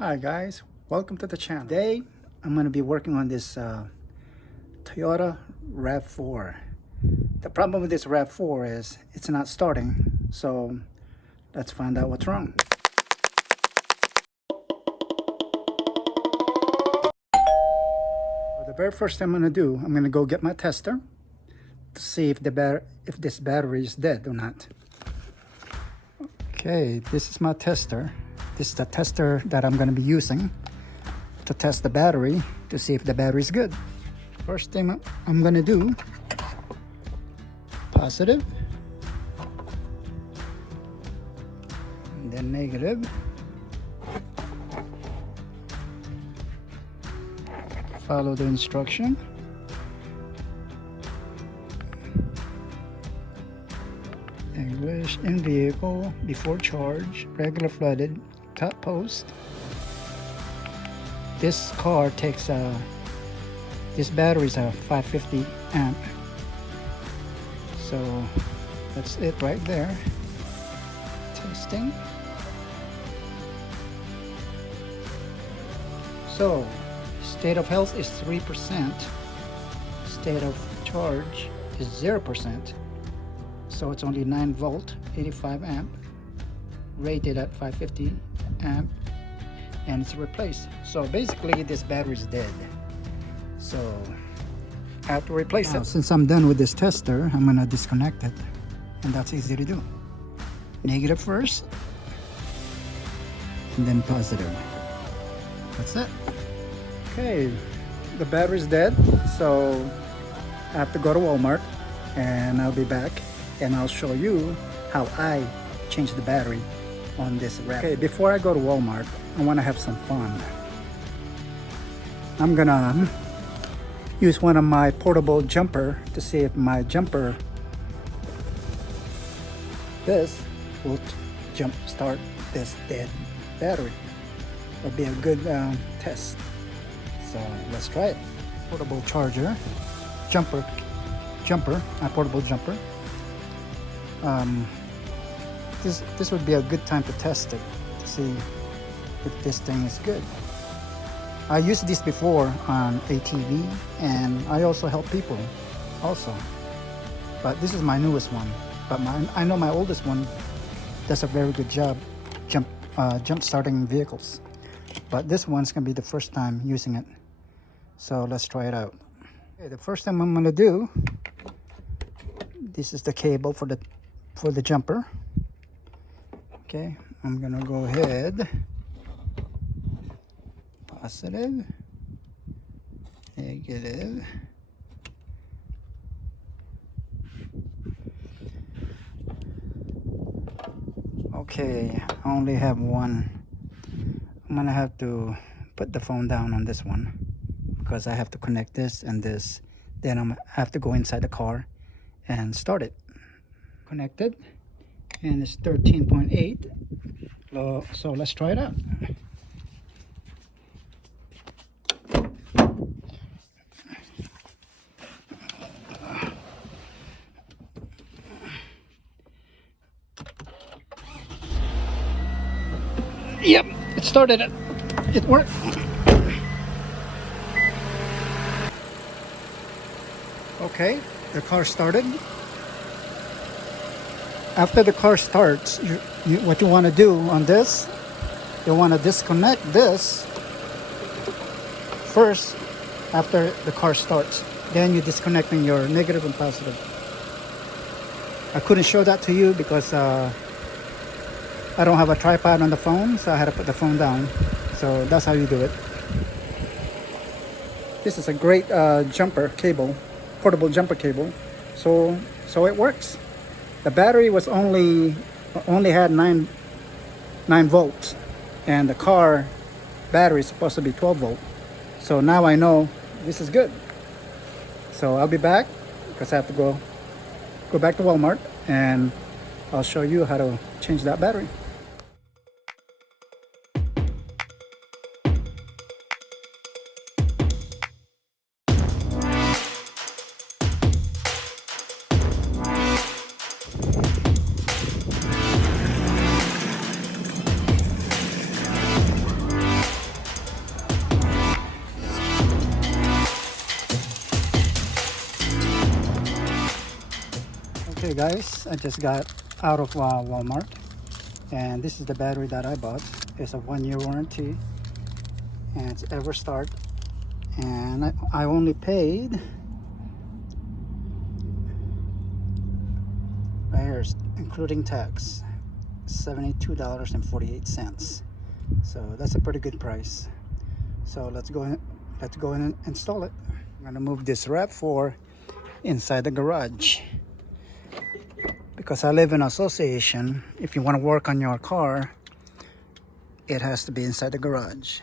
Hi guys, welcome to the channel. Today I'm going to be working on this Toyota RAV4. The problem with this RAV4 is it's not starting, so let's find out what's wrong. The very first thing I'm going to do, I'm going to go get my tester to see if this battery is dead or not. Okay, this is my tester. This is the tester that I'm going to be using to test the battery to see if the battery is good. First thing I'm going to do, positive, and then negative. Follow the instruction. English, in vehicle, before charge, regular flooded, top post. This car takes this battery is a 550 amp, so that's it right there. Testing. So state of health is 3%, state of charge is 0%, so it's only 9 volt, 85 amp, rated at 550 amp, and it's replaced. So basically this battery is dead, so I have to replace it. Since I'm done with this tester, I'm gonna disconnect it, and that's easy to do. Negative first, and then positive. That's it. Okay, the battery's dead, so I have to go to Walmart, and I'll be back and I'll show you how I change the battery on this RAV. Okay, before I go to Walmart, I want to have some fun. I'm gonna use one of my portable jumper to see if my jumper, this will jump start this dead battery. It'll be a good test. So let's try it. Portable charger, jumper, a portable jumper. This would be a good time to test it to see if this thing is good. I used this before on ATV, and I also help people also. But this is my newest one. But I know my oldest one does a very good job jump starting vehicles. But this one's gonna be the first time using it. So let's try it out. Okay, the first thing I'm gonna do, this is the cable for the jumper. Okay, I'm gonna go ahead, positive, negative, okay, I only have one. I'm gonna have to put the phone down on this one because I have to connect this and this. Then I have to go inside the car and start it. Connected, and it's 13.8. So let's try it out. Yep, it started it. It worked. Okay, the car started. After the car starts, what you want to do on this, you want to disconnect this first after the car starts. Then you're disconnecting your negative and positive. I couldn't show that to you because I don't have a tripod on the phone, so I had to put the phone down. So that's how you do it. This is a great jumper cable, portable jumper cable. So it works. The battery was only had 9 volts, and the car battery is supposed to be 12 volt. So now I know this is good. So I'll be back because I have to go back to Walmart, and I'll show you how to change that battery. guys, I just got out of Walmart, and this is the battery that I bought. It's a 1-year warranty, and it's Start, and I only paid right here, including tax, $72.48. So that's a pretty good price. So let's go in and install it. I'm gonna move this RAV4 inside the garage because I live in an association. If you want to work on your car, it has to be inside the garage.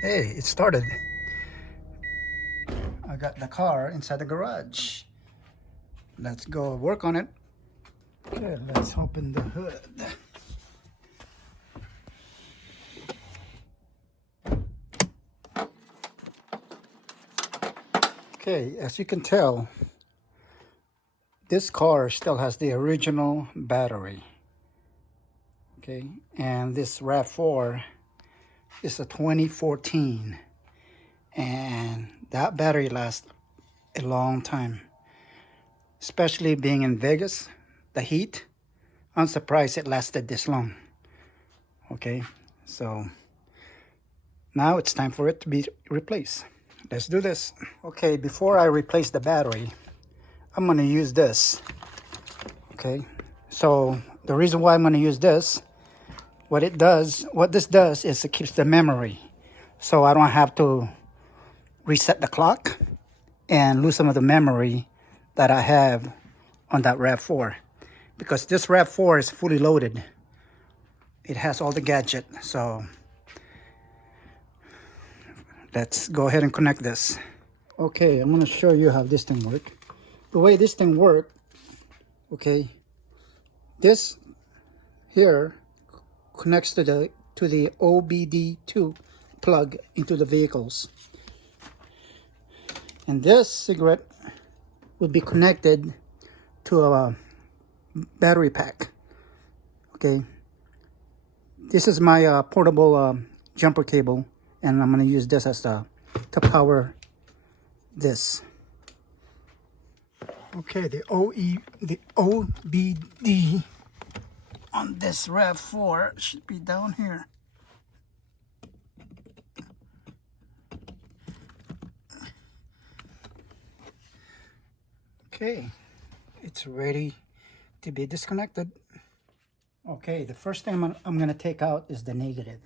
Hey, it started. I got the car inside the garage. Let's go work on it. Okay, let's open the hood. Okay, as you can tell, this car still has the original battery. Okay, and this RAV4 is a 2014, and that battery lasts a long time, especially being in Vegas, the heat. I'm surprised it lasted this long. Okay, so now it's time for it to be replaced. Let's do this. Okay, before I replace the battery, I'm gonna use this. Okay, so the reason why I'm gonna use this, what this does is it keeps the memory, so I don't have to reset the clock and lose some of the memory that I have on that RAV4, because this RAV4 is fully loaded. It has all the gadget. So let's go ahead and connect this. Okay, I'm going to show you how this thing works. The way this thing works, okay, this here connects to the OBD2 plug into the vehicles, and this cigarette will be connected to a battery pack. Okay, this is my portable jumper cable, and I'm going to use this as to power this. Okay, the OBD on this RAV4 should be down here. Okay, it's ready to be disconnected. Okay, the first thing I'm going to take out is the negative.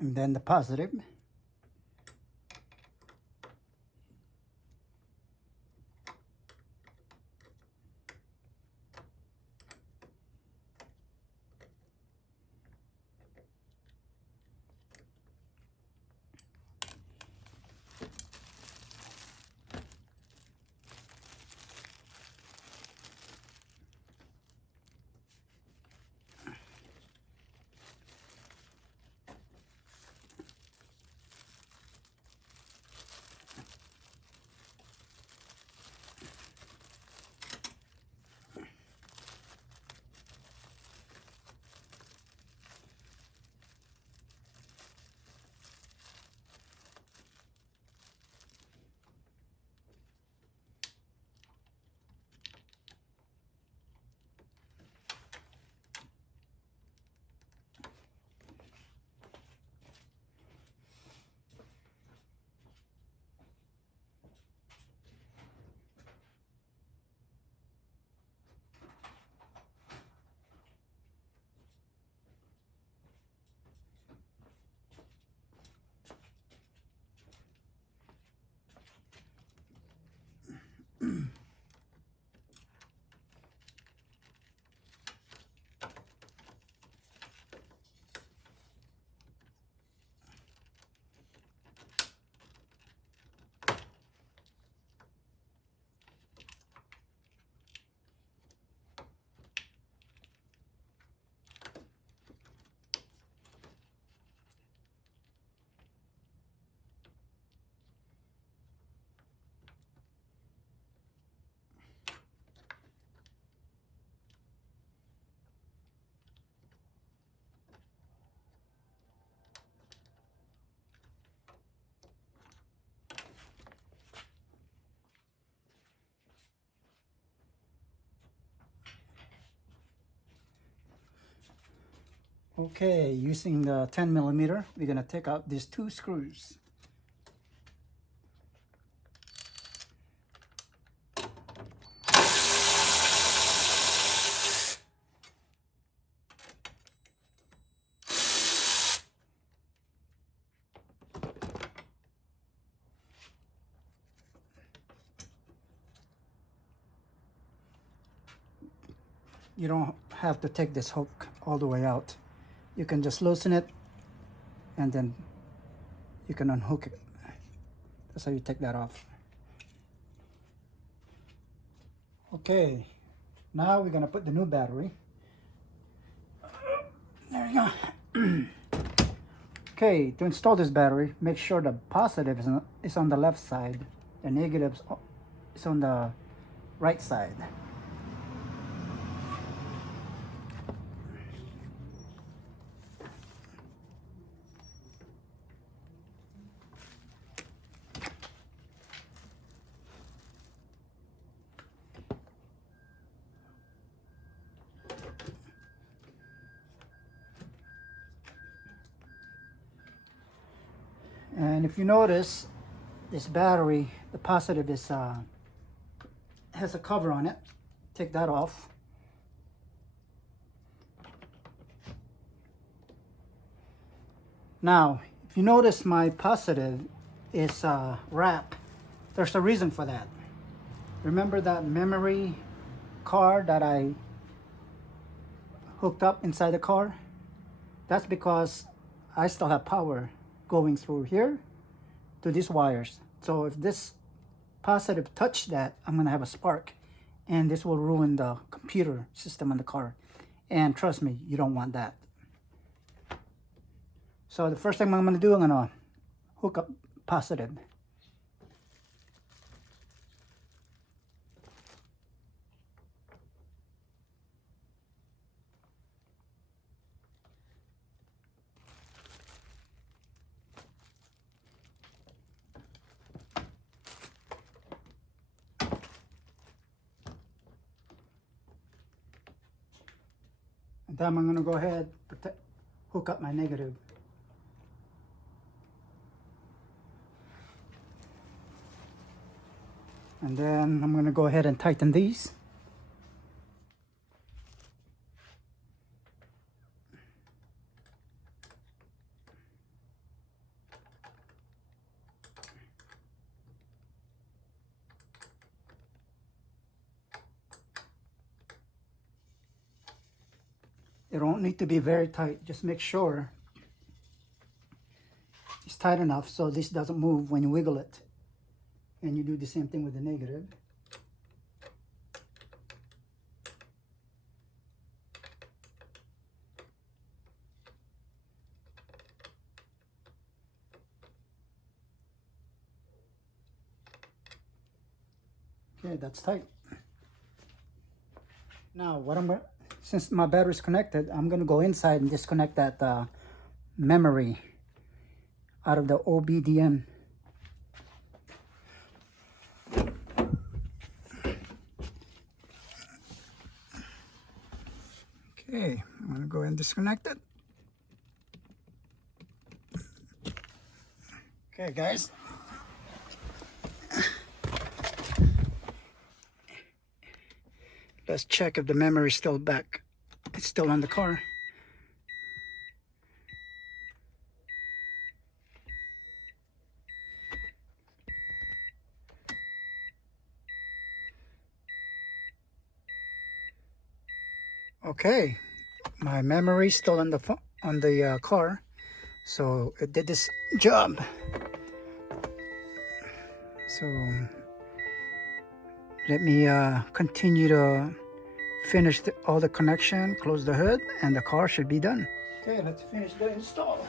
And then the positive. Okay, using the 10 millimeter, we're gonna take out these 2 screws. You don't have to take this hook all the way out. You can just loosen it and then you can unhook it. That's how you take that off. Okay, now we're gonna put the new battery. There we go. Okay, to install this battery, make sure the positive is on the left side, the negative is on the right side. And if you notice, this battery, the positive is has a cover on it. Take that off. Now, if you notice my positive is wrapped, there's a reason for that. Remember that memory card that I hooked up inside the car? That's because I still have power going through here to these wires. So if this positive touch that, I'm gonna have a spark, and this will ruin the computer system on the car. And trust me, you don't want that. So the first thing I'm gonna do, I'm gonna hook up positive. And then I'm gonna go ahead, hook up my negative. And then I'm gonna go ahead and tighten these. It don't need to be very tight. Just make sure it's tight enough so this doesn't move when you wiggle it. And you do the same thing with the negative. Okay, that's tight. Now, since my battery is connected, I'm gonna go inside and disconnect that memory out of the OBDM. Okay, I'm gonna go ahead and disconnect it. Okay, guys. Let's check if the memory is still back. It's still on the car. Okay, my memory is still on the car, so it did this job. So let me continue to finish all the connection, close the hood, and the car should be done. Okay, let's finish the install.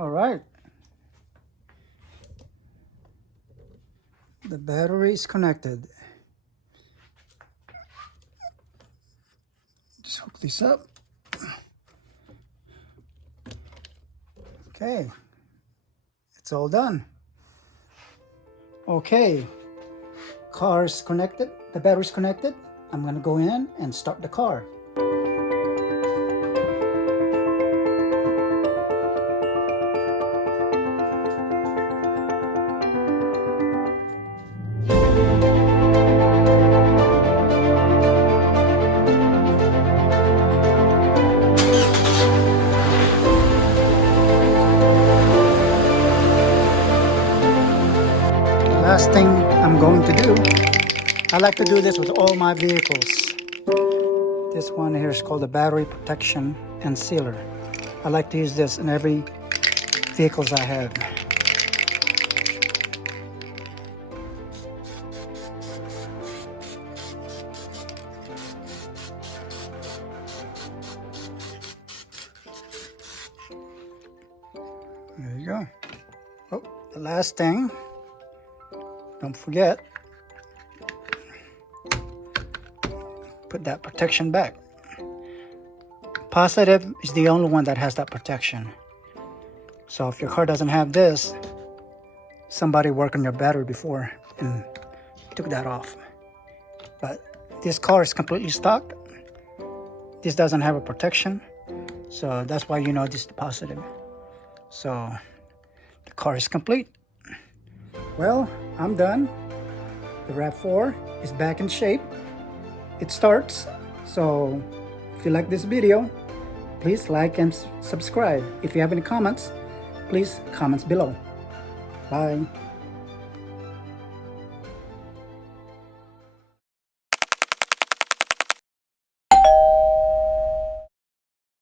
All right. The battery is connected. Just hook this up. Okay. It's all done. Okay. Car's connected. The battery's connected. I'm gonna go in and start the car. Last thing I'm going to do, I like to do this with all my vehicles. This one here is called the battery protection and sealer. I like to use this in every vehicles I have. There you go. Oh, the last thing, don't forget, put that protection back. Positive is the only one that has that protection. So if your car doesn't have this, somebody worked on your battery before and took that off. But this car is completely stock. This doesn't have a protection. So that's why you know this is positive. So the car is complete. Well, I'm done. The RAV4 is back in shape. It starts. So if you like this video, please like and subscribe. If you have any comments, please comments below. Bye.